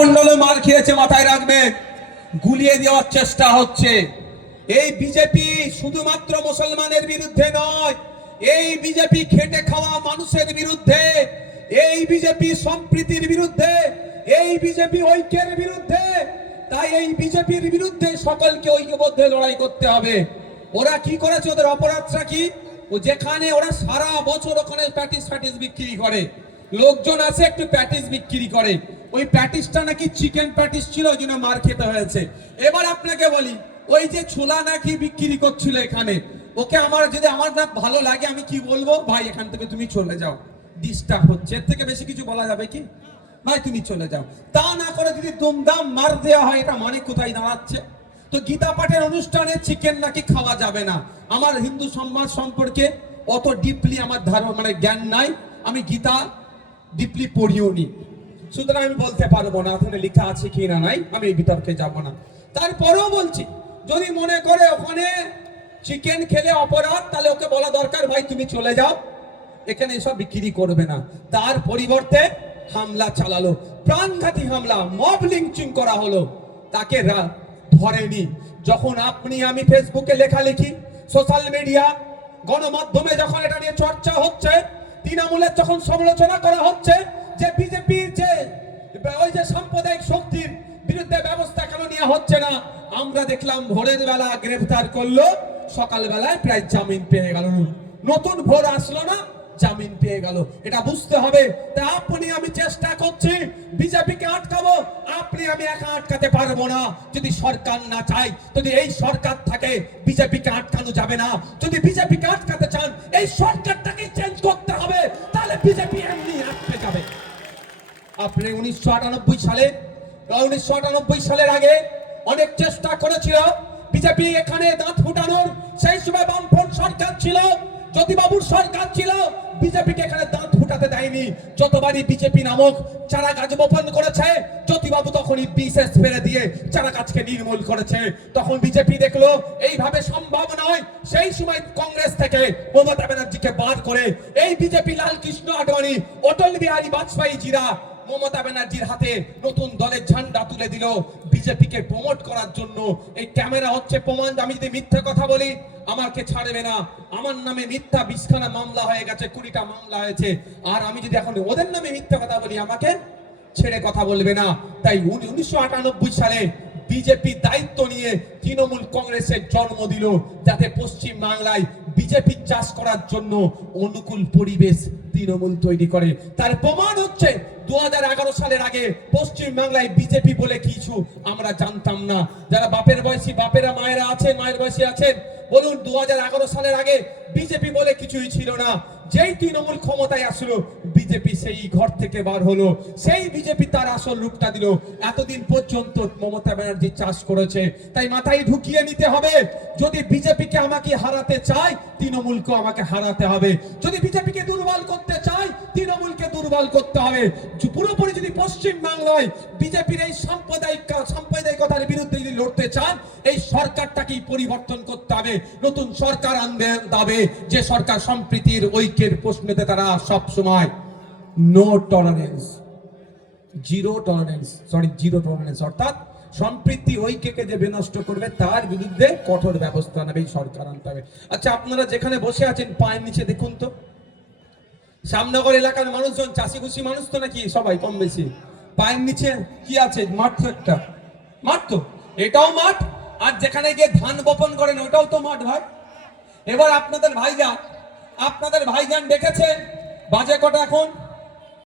মন্ডলে মার খেয়েছে, মাথায় রাখবে, গুলিয়ে দেওয়ার চেষ্টা হচ্ছে। এই বিজেপি শুধুমাত্র মুসলমানের বিরুদ্ধে নয়, এই বিজেপি খেটে খাওয়া মানুষের বিরুদ্ধে, এই বিজেপি সম্প্রীতির বিরুদ্ধে, এই বিজেপি ঐক্যের বিরুদ্ধে। তাই এই বিজেপির বিরুদ্ধে সকলকে ঐক্যবদ্ধ লড়াই করতে হবে। ওরা কি করেছে, ওদের অপরাধটা কি? ও যেখানে ওরা সারা বছর ওখানে প্যাটিস বিক্রি করে, লোকজন আছে একটু প্যাটিস বিক্রি করে, ওই প্যাটিসটা নাকি চিকেন প্যাটিস ছিল, ওই জন্য মার খেতে হয়েছে। এবার আপনাকে বলি, ওই যে ছোলা নাকি বিক্রি করছিল এখানে, ওকে আমার যদি আমার না ভালো লাগে, আমি কি বলবো, ভাই এখান থেকে তুমি চলে যাও, ডিস্টার্ব হচ্ছে। এর থেকে বেশি কিছু বলা যাবে কি? ভাই তুমি চলে যাও। তা না করে যদি দুমদাম মার দেওয়া হয়, এটা মানে কোথায় দাঁড়াচ্ছে? তো গীতা পাঠের অনুষ্ঠানে চিকেন নাকি খাওয়া যাবে না। আমার হিন্দু সমাজ সম্পর্কে অত ডিপলি আমার ধারণা মানে জ্ঞান নাই, আমি গীতা ডিপলি পড়িও নি, সুতরাং আমি বলতে পারবো না ওখানে লেখা আছে কি না নাই, আমি এই বিতর্কে যাব না। তারপরেও বলছি, যদি মনে করে ওখানে চিকেন খেলে অপরাধ, তাহলে ওকে বলা দরকার, ভাই তুমি চলে যাও, এখানে এসব বিক্রি করবে না। তার পরিবর্তে হামলা চালালো, প্রাণঘাতী হামলা, মব লিঞ্চিং করা হলো, তাকে ধরেনি। যখন আপনি আমি ফেসবুকে লেখালেখি, সোশ্যাল মিডিয়া, গণমাধ্যমে যখন এটা নিয়ে চর্চা হচ্ছে, তৃণমূলের যখন সমালোচনা করা হচ্ছে যে বিজেপির যে ওই যে সাম্প্রদায়িক শক্তির বিরুদ্ধে ব্যবস্থা কেন নেওয়া হচ্ছে না, আমরা দেখলাম ভোরের বেলা গ্রেফতার করলো, সকাল বেলায় প্রায় জামিন পেয়ে গেল, নতুন ভোর আসলো না, জামিন পেয়ে গেল। এটা বুঝতে হবে। তা আপনি আমি চেষ্টা করছি বিজেপিকে আটকাবো, আপনি আমি একা আটকাতে পারবো না। যদি সরকার না চায়, যদি এই সরকার থাকে, বিজেপিকে আটকানো যাবে না। যদি বিজেপিকে আটকাতে চান, এই সরকারটাকে চেঞ্জ করতে হবে, তাহলে বিজেপি এমনি আটকে যাবে। আপনি 1998 সালের আগে অনেক চেষ্টা করেছিল বিজেপি এখানে দাঁত ফুটানোর। সেই সময় বামফ্রন্ট সরকার ছিল, জ্যোতিবাবুর সরকার ছিল, বিজেপিকে এখানে দাঁত ফুটাতে দেয়নি। যতবারই বিজেপি নামক চারা গাছ বপন করেছে, জ্যোতিবাবু তখনই বিশেষ ফেলে দিয়ে চারা গাছকে নির্মূল করেছে। তখন বিজেপি দেখলো এইভাবে সম্ভব নয়, সেই সময় কংগ্রেস থেকে মমতা ব্যানার্জিকে বার করে এই বিজেপি লাল কৃষ্ণ আডবাণী, অটল বিহারী বাজপেয়ী জিরা মমতা ব্যানার্জির হাতে নতুন দলের ঝান্ডা তুলে দিল বিজেপিকে প্রমোট করার জন্য। এই ক্যামেরা হচ্ছে প্রমাণ। আমি যদি মিথ্যা কথা বলি, আমাকে ছাড়বে না। আমার নামে মিথ্যা 20খানা মামলা হয়ে গেছে, 20টা মামলা হয়েছে। আর আমি যদি এখন ওদের নামে মিথ্যা কথা বলি, আমাকে ছেড়ে কথা বলবে না। তাই 1998 সালে বিজেপি দায়িত্ব নিয়ে তৃণমূল কংগ্রেসের জন্ম দিল, যাতে পশ্চিম বাংলায় বিজেপি চাষ করার জন্য অনুকূল পরিবেশ তৃণমূল তৈরি করে। তার প্রমাণ হচ্ছে 2011 সালের আগে পশ্চিম বাংলায় বিজেপি বলে কিছু আমরা জানতাম না। যারা বাপের বয়সী বাপেরা মায়েরা আছেন, মায়ের বয়সী আছেন, বলুন 2011 সালের আগে বিজেপি বলে কিছুই ছিল না। যেই তৃণমূল ক্ষমতায় আসলো, বিজেপি সেই ঘর থেকে বার হলো, সেই বিজেপি তার আসল রূপটা দিল। এতদিন পর্যন্ত মমতা ব্যানার্জি চাষ করেছে। তাই মাথায় ঢুকিয়ে নিতে হবে, যদি বিজেপিকে আমাকে হারাতে চাই, তৃণমূলকে আমাকে হারাতে হবে। যদি বিজেপিকে দুর্বল করতে চাই, তৃণমূলকে দুর্বল করতে হবে। পুরোপুরি যদি পশ্চিম বাংলায় বিজেপির এই সাম্প্রদায়িকতার বিরুদ্ধে যদি লড়তে চান, এই সরকারটাকেই পরিবর্তন করতে হবে। নতুন সরকার আনতে হবে, যে সরকার সম্প্রীতির ঐক্যের প্রশ্নেতে তারা সব সময় নো টলারেন্স, জিরো টলারেন্স, অর্থাৎ সম্প্রীতি ঐক্যকে যে বিনষ্ট করবে তার বিরুদ্ধে কঠোর ব্যবস্থা নেবে, এই সরকার আনতে হবে। আচ্ছা, আপনারা যেখানে বসে আছেন পায়ের নিচে দেখুন তো, শ্যামনগর এলাকার মানুষজন চাষি খুশি মানুষ তো নাকি সবাই কম বেশি, পায়ের নিচে কি আছে? মাঠ তো একটা, মাঠ তো, এটাও মাঠ, আর যেখানে গিয়ে ধান বপন করেন ওটাও তো মাঠ ভাই। এবার আপনাদের ভাইজান দেখেছেন বাজে কটা এখন?